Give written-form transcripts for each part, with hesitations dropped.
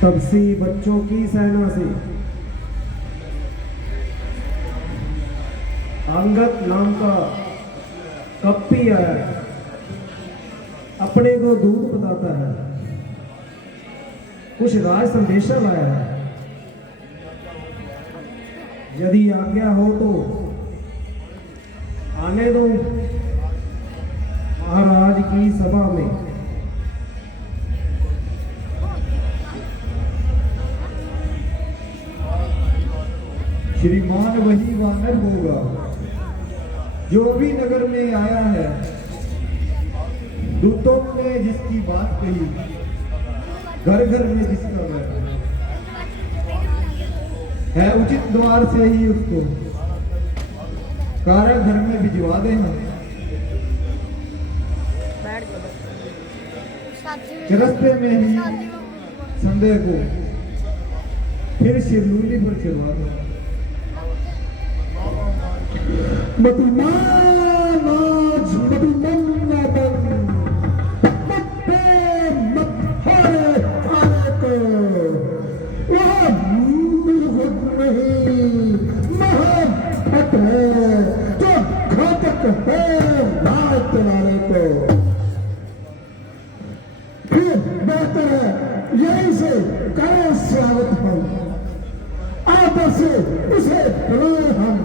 तपसी बच्चों की सेना से अंगद नाम का कपटी आया, अपने को दूध बताता है, कुछ राज संदेशा लाया है। यदि आज्ञा हो तो आने दो महाराज की सभा में। श्रीमान वही वानर होगा जो भी नगर में आया है। दूतों ने जिसकी बात कही, घर घर में जिसका घर है, उचित द्वार से ही उसको कारागृह में भिजवा देना। रस्ते में ही संदेह को फिर शिरलूली पर चढ़वा दो। बेहतर है यही से करें स्वागत हम, आदर से उसे बुलाए हम,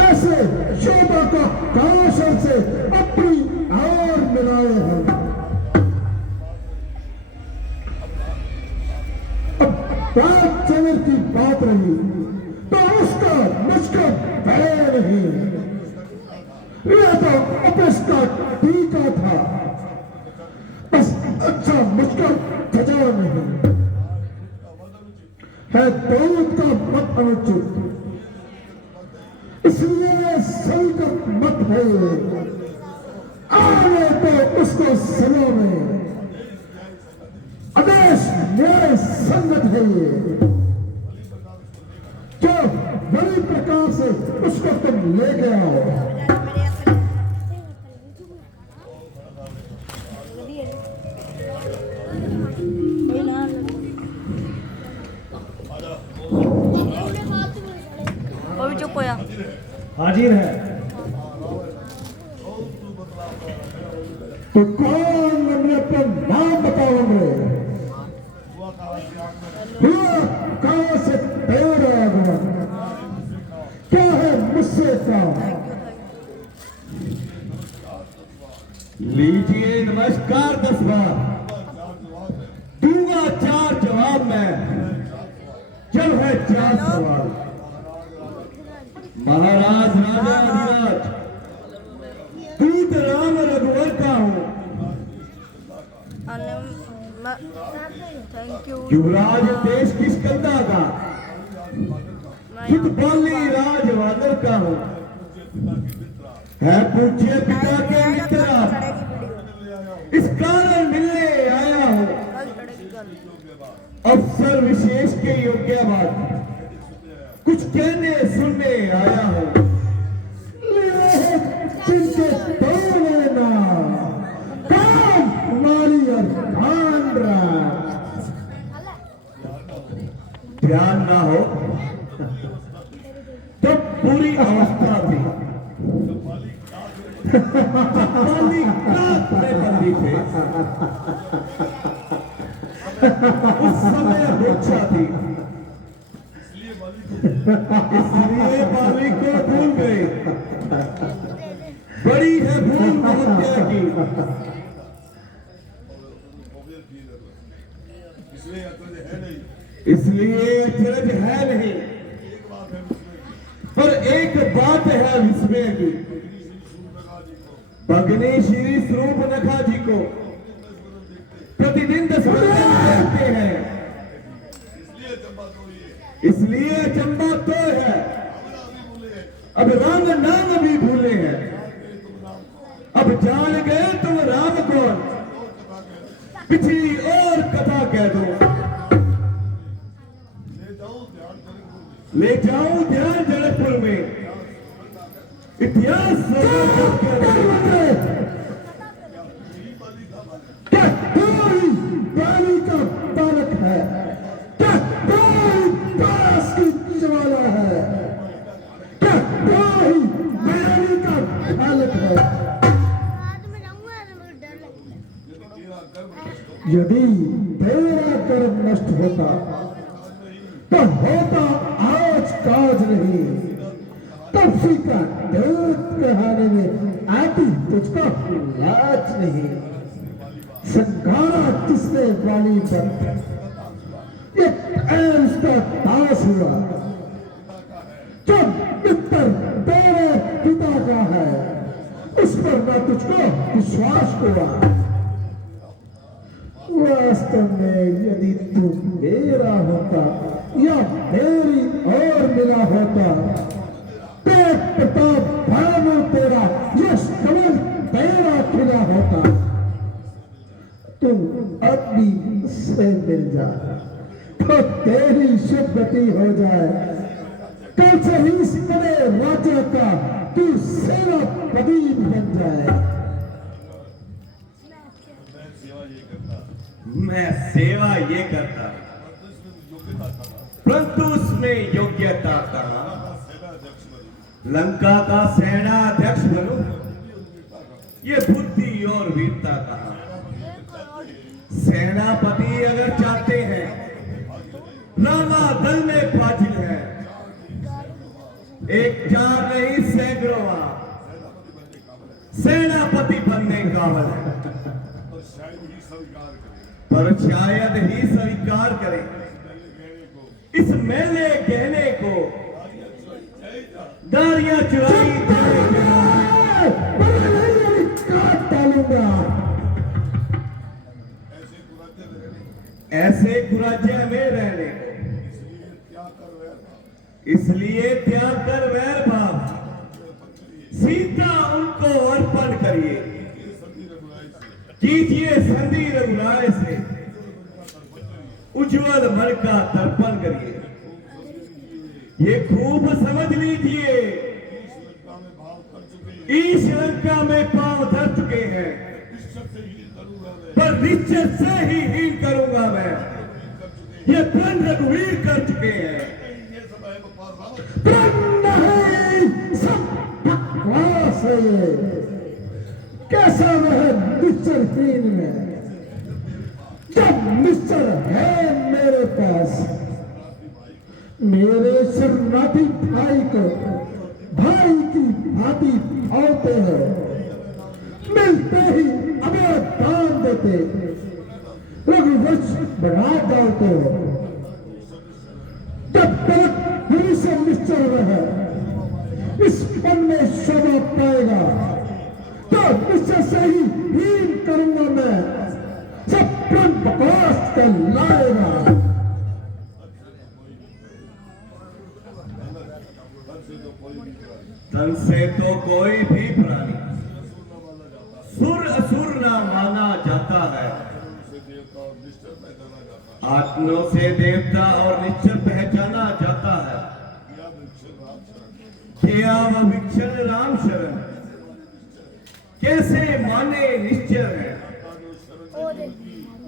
ऐसे शोभा का कौशल से अपनी और मिलाए हम। अब बात चंद्र की बात रही तो उसका मुझको भय नहीं, यह तो अपस्का टीका था, बस अच्छा मुझको सजा नहीं है। दूध का मत अनुचित, इसलिए संकट मत है, आने तो उसको सजा में आदेश न्याय संगत है ये, जो बड़ी प्रकार से उसको तुम लेके आओ। वो भी चुप होया। हाजिर है। तो कौन हमने अपना नाम बताओगे? कहां से पेड़ आया, क्या है मुझसे का? लीजिए नमस्कार 10 बार, दूंगा 4 जवाब मैं, जब है 4 सवाल। महाराज राजा अधिराज दूत राम रघुवर का हूँ, थैंक यू। युवराज देश किसकंदा का, हितपाली राज वानर का हूँ, है पूज्य पिता के मित्र, इस कारण मिलने आया हूँ, अफसर विशेष के योग्य बात कुछ कहने सुनने आया हूँ। जिनके तोड़ना काम हमारी ध्यान ना हो तो पूरी अवस्था थी, बंदी थे, उस समय मोक्षा थी, इसलिए बाली को भूल गए, बड़ी है भूल हत्या की, इसलिए अचरज है नहीं, पर एक बात है विस्मय की, भगनी श्री शूर्पणखा जी को प्रतिदिन 10 देखते हैं, इसलिए चंबा तो है, अब राम नाम भी भूले हैं, अब जान गए तुम राम कौन, पिछली और कथा कह दो, ले जाऊं ध्यान जनकपुर में, इतिहास क्या कोई बाली का बालक है होता तो होता आज काज नहीं। तपसी का दूध कहाने में आती तुझको लाज नहीं। संघारा किसने वाली पर ये उसका दास हुआ जो मित्र तेरे पिता का है उस पर ना तुझको विश्वास हुआ। वास्तव में यदि तू मेरा होता या मेरी और मिला होता तेज प्रताप भानु तेरा यश कमल तेरा खिला होता। तू अब भी उससे मिल जा तो तेरी शुभ गति हो जाए। कल से ही इस बड़े राज्य का तू सेनापति बन जाए। मैं सेवा ये करता परंतु उसमें योग्यता कहाँ। लंका का सेनाध्यक्ष बनूं ये बुद्धि और वीरता कहाँ। सेनापति अगर चाहते हैं रामा दल में फाजिल है। एक चार नहीं सैकड़ों सेनापति बनने काबिल है पर शायद ही स्वीकार करें इस मेले गहने को। गाड़ियां चुराई काट डालूंगा। ऐसे कुराजे में रहने इसलिए त्याग कर वैर भाव सीता उनको अर्पण करिए। कीजिए संधि रघुराय से उज्जवल मन का तर्पण करिए। ये खूब समझ लीजिए ईश लंका में पांव धर चुके हैं पर निश्चित से ही हीन करूंगा मैं। ये प्रण रघुवीर कर चुके हैं। सब बकवास है ये। कैसा वह निश्चरहीन में जब निश्चर है मेरे पास। मेरे शरणार्थी भाई को भाई की भांति भावते हैं। मिलते ही अभय दान देते रघुवंश बढ़ा डालते हो। जब तक पुरुष निश्चर है इस मन में शोभा पाएगा तो निश्चय से ही हीन करूंगा मैं। सब प्रण बकवास कर लाएगा। तन से तो कोई भी प्राणी सुर असुर ना माना जाता है। आत्मों से देवता और निश्चर पहचाना जाता है। किया वह विक्षण राम शरण कैसे माने निश्चर है।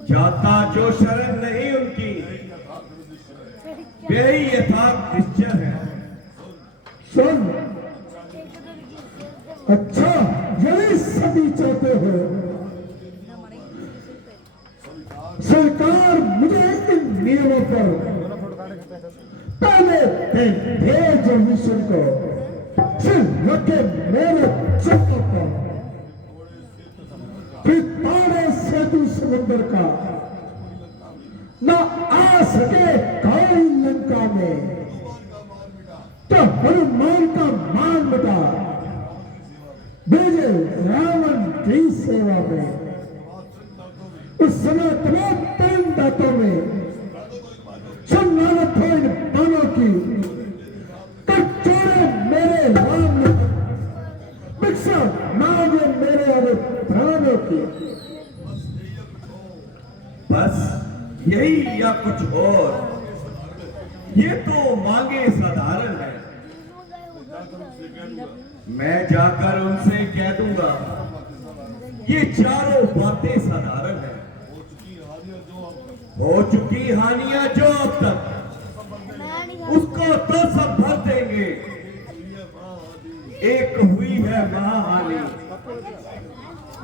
जाता जो शरण नहीं उनकी वे ही यथार्थ निश्चर है। सुन अच्छा यही सभी चाहते हो। सरकार मुझे इन नियमों पर पहले भेज मिशन को फिर रखे मेरे चक्कर पर फिर तारे सेतु समुद्र का न आ सके कोई लंका में तो हनुमान का मान मिटा भेजे रावण की सेवा में। उस समय तमाम तीन दांतों में सम्मानित हो इन बाणों की कर चोरे मेरे राम ने भिक्षा मांगे मेरे आगे प्राणों की। बस यही या कुछ और। ये तो मांगे साधारण है। मैं जाकर उनसे कह दूंगा ये चारों बातें साधारण है। हो चुकी हानियां जो अब तक उसको तो सब भर देंगे। एक हुई है महाहानि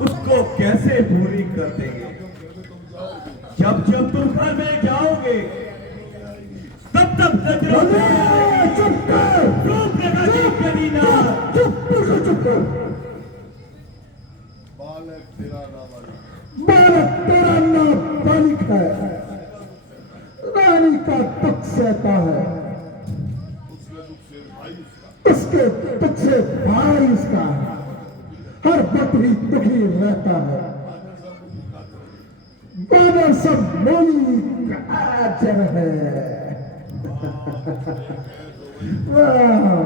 उसको कैसे पूरी कर देंगे। जब जब तुम घर में जाओगे चुप कर, चुप बिल्कुल चुप कर। बालक तेरा नाम बालिक है, रानी का दुख सहता है, उसके दुख से भाई उसका हर वक्त ही दुखी रहता है। बादल सब मोली का आचर है। हाँ,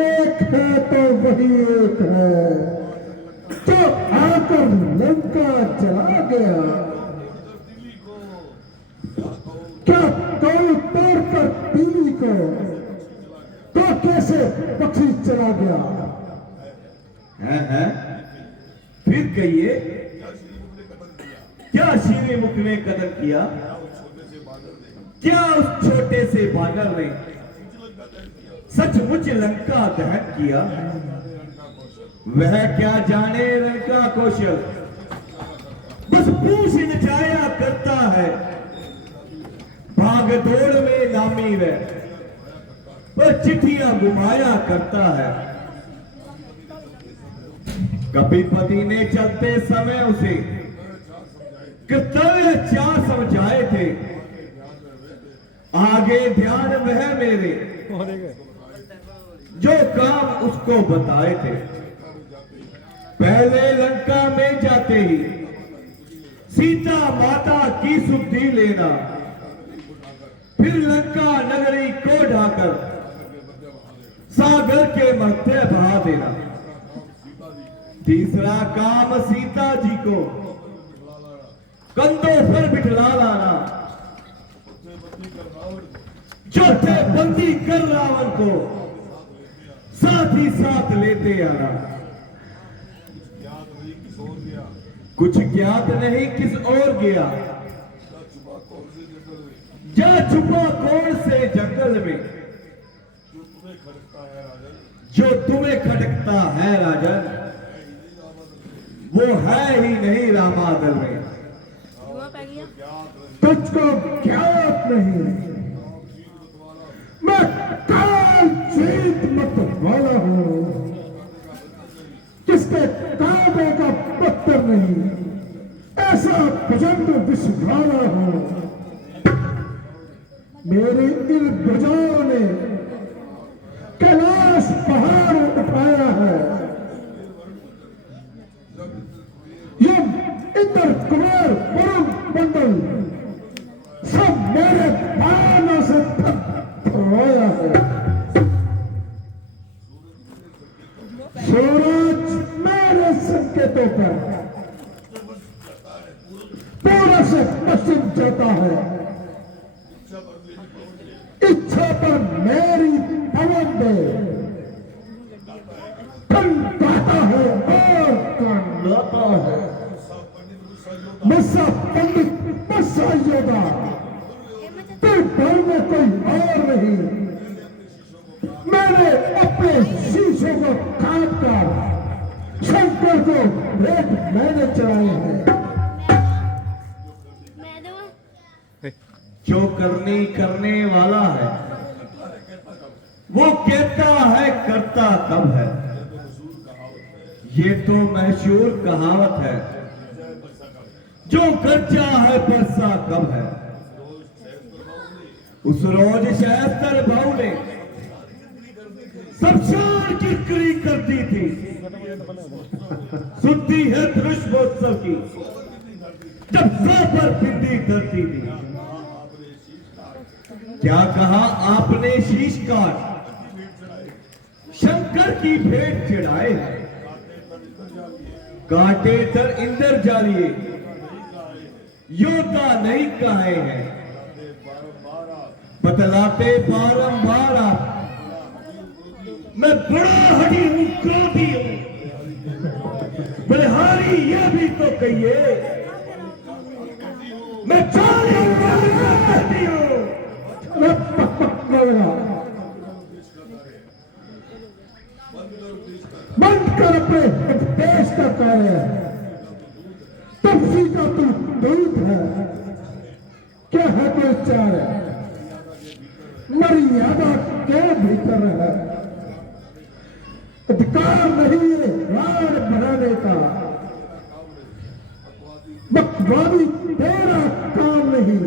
एक है तो वही एक है जो आकर लंका चला गया। क्या कोई तोड़कर तीली को तो कैसे पक्षी चला गया? है फिर कहिए, क्या श्री मुख ने कदम किया? क्या उस छोटे से बानर ने सचमुच लंका दहन किया? वह क्या जाने लंका कौशल, बस पूछ नचाया करता है। भाग दौड़ में नामी वह, पर चिट्ठियां घुमाया करता है। कपिपति ने चलते समय उसे कर्तव्य 4 समझाए थे। आगे ध्यान वह मेरे जो काम उसको बताए थे। पहले लंका में जाते ही सीता माता की सुधि लेना, फिर लंका नगरी को ढाकर सागर के मध्य बहा देना। तीसरा काम सीता जी को कंधों पर बिठला लाना। चौथे बंदी कर रावण को साथ ही साथ लेते आना। कुछ ज्ञात नहीं किस ओर गया, जा छुपा कौन से जंगल में, जो तुम्हें खटकता है राजन, वो है ही नहीं रामादल में। तुझको ज्ञात नहीं, मैं काल जीत मत वाला हूं, किसके काबे का पत्थर नहीं, ऐसा प्रचंड विश्वाला हूं। मेरी इन भुजाओं ने कैलाश पहाड़ उठाया है। ये इंद्र कुमार वरुण मंडल सब मेरे बाणों से धोया है। सूरज मेरे संकेतों पर पूर्व से पश्चिम जाता है। इच्छा पर मेरी पवन दे गाता है और गाता है। मुझसा पंडित मुझसा योगा, तेरे भर में कोई और नहीं। मैंने अपने शीशों को काट कर शंकर को भेंट मैंने चढ़ाए हैं। जो करनी करने वाला है वो कहता है करता कब है। ये तो मशहूर कहावत है, जो गर्जा है बरसा कब है। उस रोज शास्त्र भाव ने सब शान की किरकिरी कर दी थी। सुनती है धनुषोत्सव की जब पर पिंडी धरती थी। क्या कहा आपने शीश काट शंकर की भेंट चढ़ाए, काटे तर इंद्र जालिए योद्धा नहीं कहे हैं। बतलाते बारंबार आप मैं बड़ा हटी हूं, क्रोधी हूं, बलिहारी ये भी तो कहिए मैं चाली कहती हूं। बंद कर अपने उपदेश का कार्य, तपसी का तू दूत है। क्या है कोई चार मर्यादा के भीतर है। अधिकार नहीं है राण बनाने का, बकवादी तेरा काम नहीं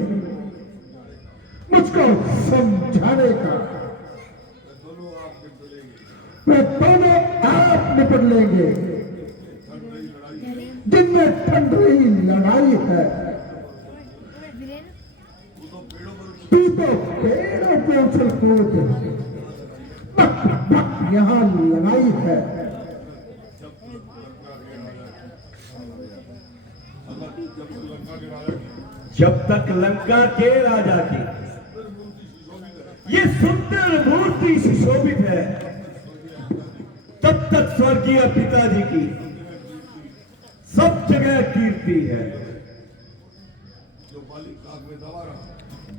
मुझको समझाने का। वे दोनों आप निपट लेंगे जिनमें ठंड रही लड़ाई है। तू तो पेड़ों पे उछल कूद, यहां लड़ाई है। जब तक लंका के राजा की ये सुंदर मूर्ति सुशोभित है, तब तक स्वर्गीय पिताजी की सब जगह कीर्ति है।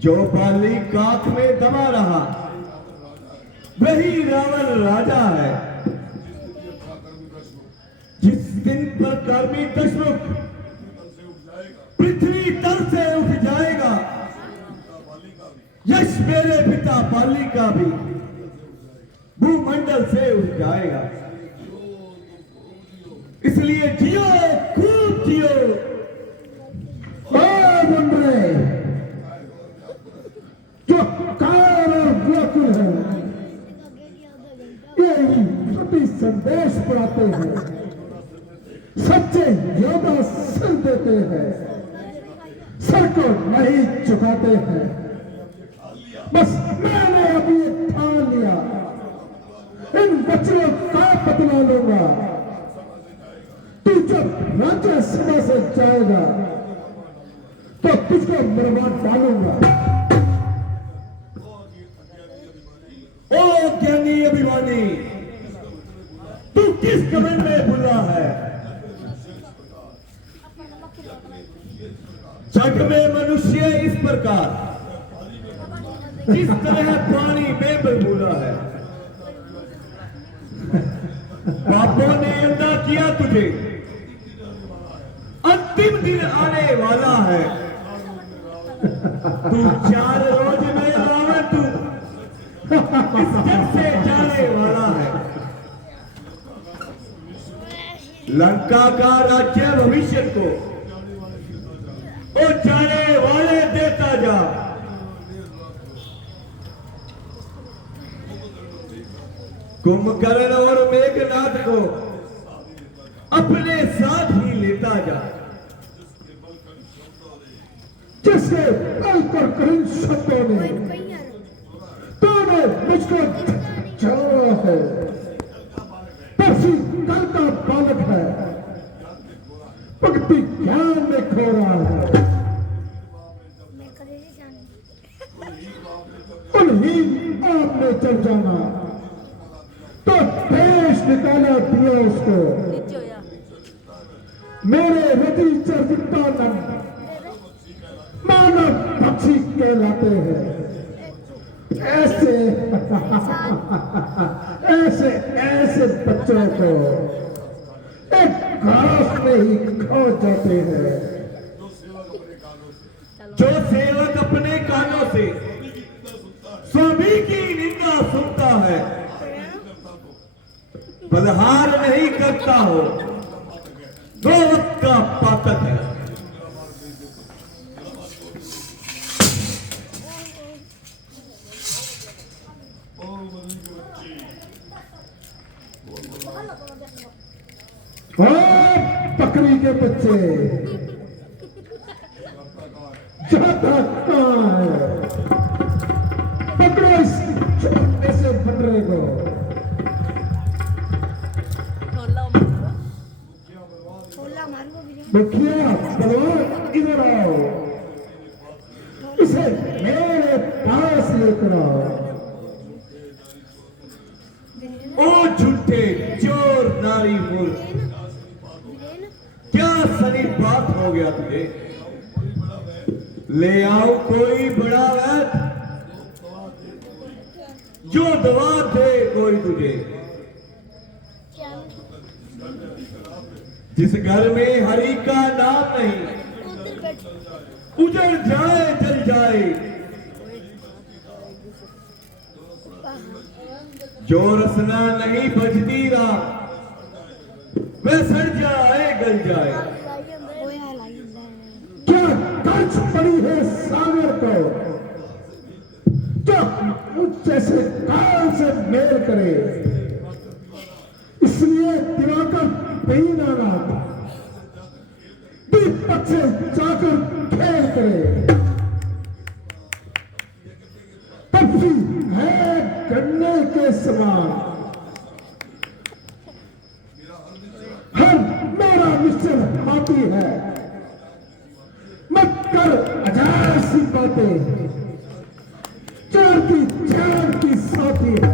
जो बाली काख में दबा रहा वही रावण राजा है। जिस दिन पर कर्मी दशमुख पृथ्वी तल से उठ जाएगा, यश मेरे पिता बाली का भी भूमंडल से उठ जाएगा। इसलिए जियो, खूब जियो। बन रहे जो कार और व्याकुल है, यही सभी संदेश पढ़ाते हैं, सच्चे योद्धा सिर देते हैं, सर को नहीं झुकाते हैं। बस मैंने अभी ठान लिया, इन बच्चों का बदला लूंगा। तू जब राज्यसभा से जाएगा तो तुझको मरवा डालूंगा। ओ ज्ञानी अभिमानी, तू किस कमर में बुला है? जग में मनुष्य इस प्रकार जिस तरह पानी में बलबूला है। पापों ने अंधा किया तुझे, अंतिम दिन आने वाला है। तू 4 रोज में रावण तू इस जग से जाने वाला है। लंका का राज्य भविष्य को ओ जाने वाले देता जा। कुंभकर्ण और मेघनाथ को अपने साथ ही लेता जा। जिसके बल पर करीन शब्दों ने तूने मुझको जाना है, परसी कल का बालक है, भक्ति ज्ञान में खो रहा है। उन्हीं आपने चल जाना तो देश निकाला दिया उसको। मेरे रति चरितानंद मानव पक्षी कहलाते हैं। ऐसे ऐसे ऐसे बच्चों को एक घास में ही खो जाते हैं। जो सेवक अपने कानों से स्वामी की निंदा सुनता है, बलहार नहीं करता हो, 2 वक्त का पातक है। बकरी के बच्चे जाता कहां है? पकड़ो इस छोटे से बंदरे को। मुखिया बलवान, इधर आओ, इसे मेरे पास लेकर आओ। ओ झूठे चोर नारी मूर्ख, क्या सनी बात हो गया तुझे? ले आओ कोई बड़ा वैद्य जो दवा दे कोई तुझे। जिस घर में हरि का नाम नहीं, उजड़ जाए जल जाए, जो रसना नहीं बजती राम, वह सड़ जाए गल जाए। क्या कर्ज पड़ी है सागर को, क्या ऊंचे से काल से मेल करे, इसलिए दिवाकर दीनानाथ दीपक से जाकर खेल करे। पक्षी है गन्ने के समान, हर मेरा निश्चल हाथी है, मत कर अजाय सी बातें, चार की जान की साथी है।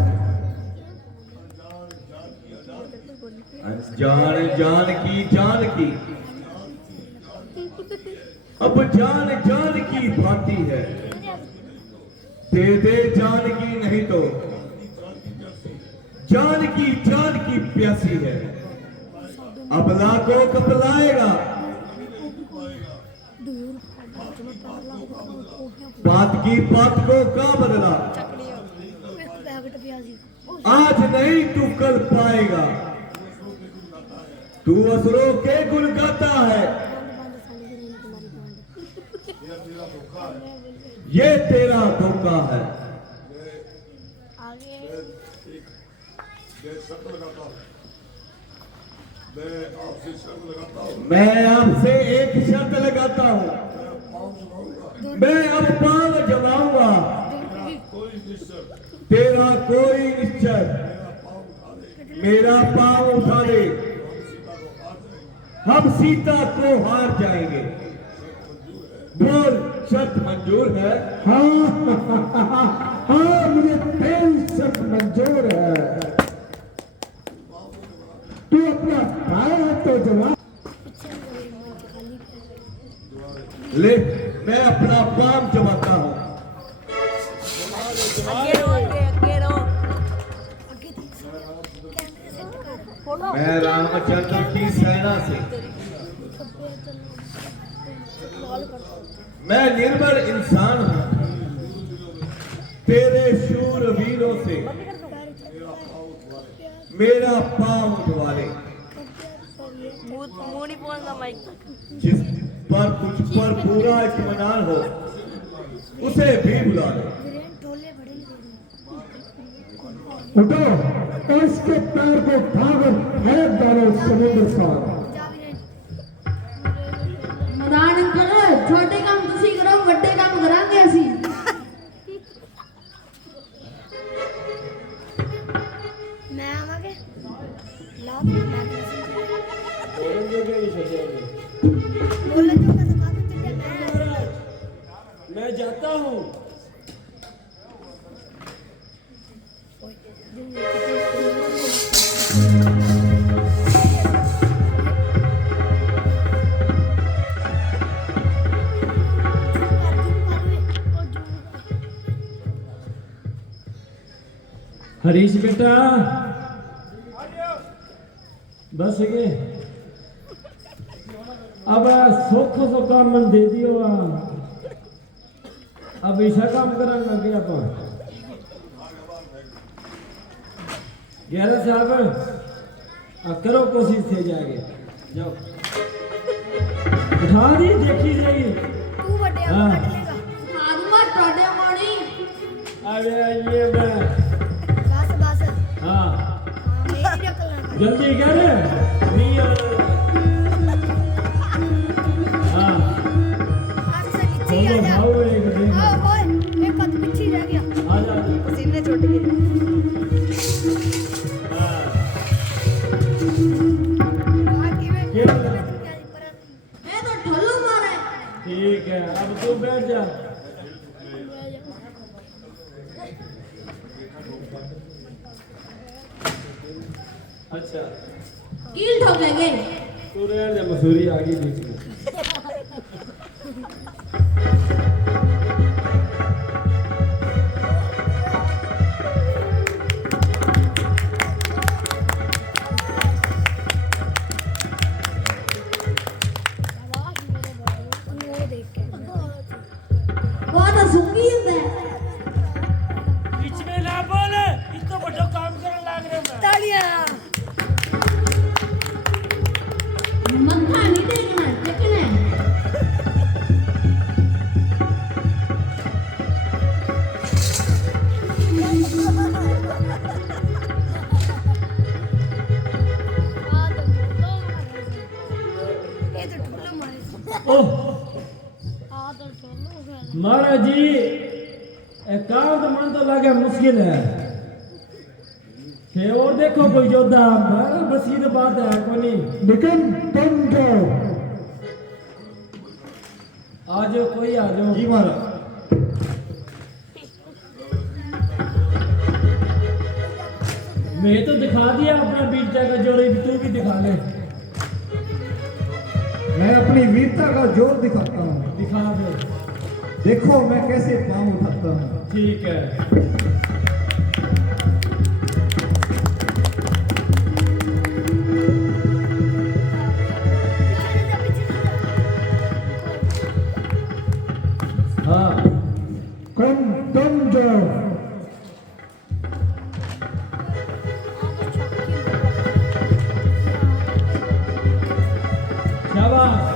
जान जान की अब जान जान की भाती है, दे दे जान की नहीं तो जान की प्यासी है। अबला को कपलाएगा, बात की बात को का बदला, आज नहीं तू कल पाएगा। तू असुरों के गुण गाता है, ये तेरा धोखा है। मैं आपसे एक शर्त लगाता हूं, मैं अब पांव जमाऊंगा, तेरा कोई निश्चय मेरा पांव उठा दे, हम सीता को हार जाएंगे। बोल, शर्त मंजूर है? हाँ मुझे तेरी शर्त मंजूर है। तू अपना भाई है तो जवाब ले, मैं अपना पाम जमाता हूं। मैं रामचंद्र की सेना से, मैं निर्बल इंसान हूं, तेरे शूरवीरों से मेरा पांव उठवा ले। जिस पर कुछ पर पूरा इत्मीनान हो उसे भी बुला ले। उठो और इसके पैर को उठाकर फेंक डालो समुद्र पार। मैदान करो, छोटे काम तुसी करो, बड़े काम करांगे असी। मैं आवांगे लाओ मैं बोले तो मैं बात तुझे मैं जाता हूँ। हरीश बेटा बस गए, अब सौखा सौ काम मन दे दियो, अब ऐसा काम करांगा कि आप 11 साहब अब करो कोशिश थे जाएंगे, जाओ उठा दी देखी जाएगी। तू बड़े हाँ। काट लेगा आदमा टोडे मोड़ी अरे ये मैं बस बस हाँ मेरी अकल ना जल्दी कर नहीं हाँ आज से नीचे ही आ जा। आओ एक दिन आओ ओए एक कद पीछे रह गया, आ जा पसीने छूट गए। हाँ बाकी में ये मैं तो ढोलू मारे। ठीक है, अब तू बैठ जा। अच्छा कील ठोकेंगे। तू रहने दे, मसूरी आ गई बीच में। वो देख के महाराज जी काम तो मन तो लगे मुश्किल है थे और देखो कोई योद्धा बस ये तो बात है कोई नहीं लेकिन तुम जाओ आ जाओ कोई आ जाओ जी महाराज मैं तो दिखा दिया अपना वीरता का जोर तू भी दिखा ले मैं अपनी वीरता का जोर दिखाता हूँ दिखा दो देखो मैं कैसे पाँव उठाता हूँ ठीक है हाँ तुम जाओ शाबाश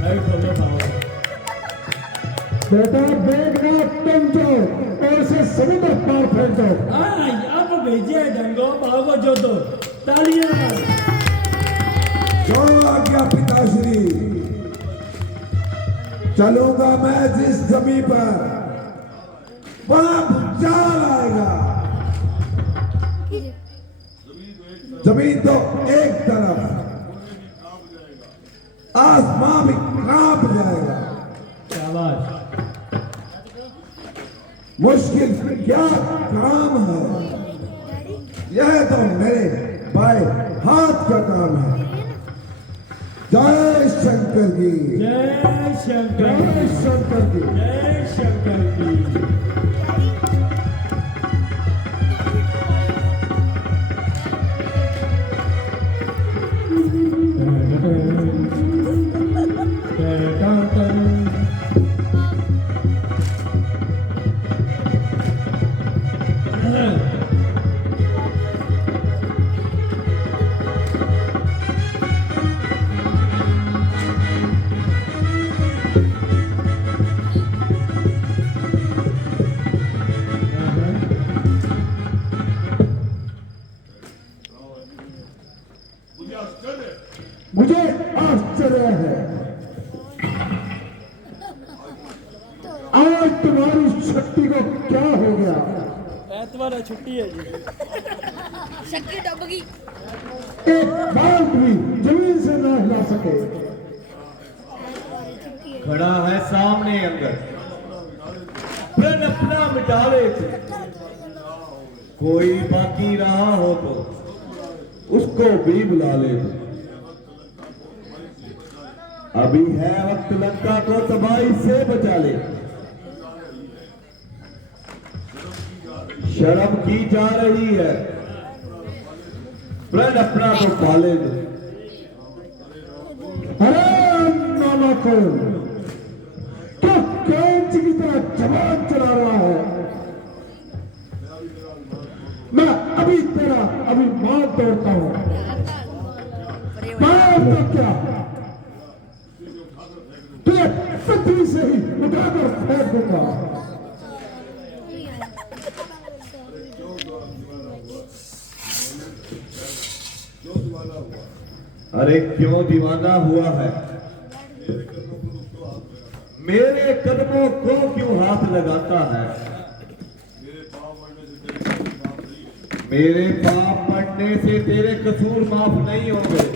अभी खोलो खाओ बेटा बेगनाथ तुम जाओ और से समुद्र पार फेंक दो अब भेजिए डंगो भागो जो तो तालियां जो आज्ञा पिताश्री चलूंगा मैं जिस जमीन पर वहां भूचाल आएगा जमीन तो एक तरफ आसमां भी कांप जाएगा शाबाश मुश्किल क्या काम है यह तो मेरे बाएं हाथ का काम है जय शंकर की जय शंकर जय शंकर की जय शंकर की मुझे आश्चर्य है आज तुम्हारी शक्ति को क्या हो गया एतवार है छुट्टी है जी शक्ति डूब गई एक बाल भी जमीन से ना हिला सके खड़ा है सामने अंदर प्रण अपना मिटावे कोई बाकी रहा हो तो उसको भी बुला ले अभी है वक्त लंका को तबाही से बचा ले शर्म की जा रही है प्रण अपना तो पाले दे अरे नाना को तो कैंच की तरह जवान चला रहा है मैं अभी तेरा अभिमान तोड़ता हूं मैं तो क्या तुझे पृथ्वी से ही उठाकर फेंक दूंगा अरे क्यों दीवाना हुआ है मेरे कदमों को क्यों हाथ लगाता है मेरे पाप पड़ने से तेरे कसूर माफ नहीं होंगे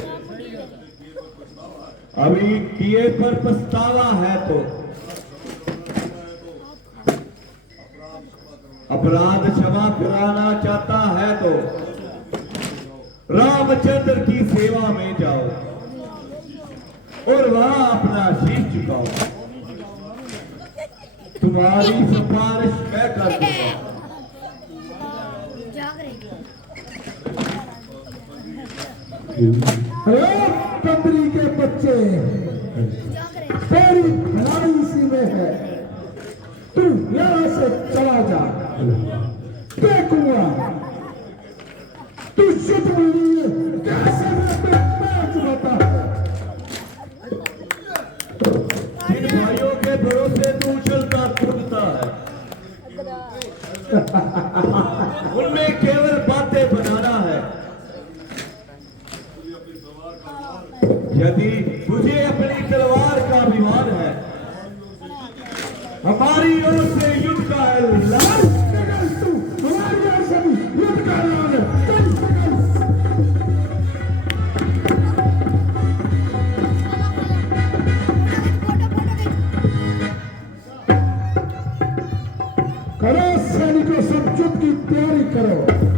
अभी किए पर पछतावा है तो अपराध क्षमा कराना चाहता है तो रामचंद्र की सेवा में जाओ और वहां अपना शीश झुकाओ तुम्हारी सिफारिश मैं कर दूंगा जाग रही अरे कंबरी के बच्चे जाग रही तेरी भलाई इसी में है तू यहां से चला जा देखूंगा तू शुद्ध मिली कैसे मैं पैर चुकाता है जिन भाइयों के भरोसे तू चलता कूदता है उनमें केवल बातें बनाना है यदि तुझे अपनी तलवार का अभिमान है हमारी ओर से युद्ध का ऐलान। तू हमारी ओर से भी युद्ध का ऐलान है। चल चल करो सैनिकों, सब युद्ध की तैयारी करो।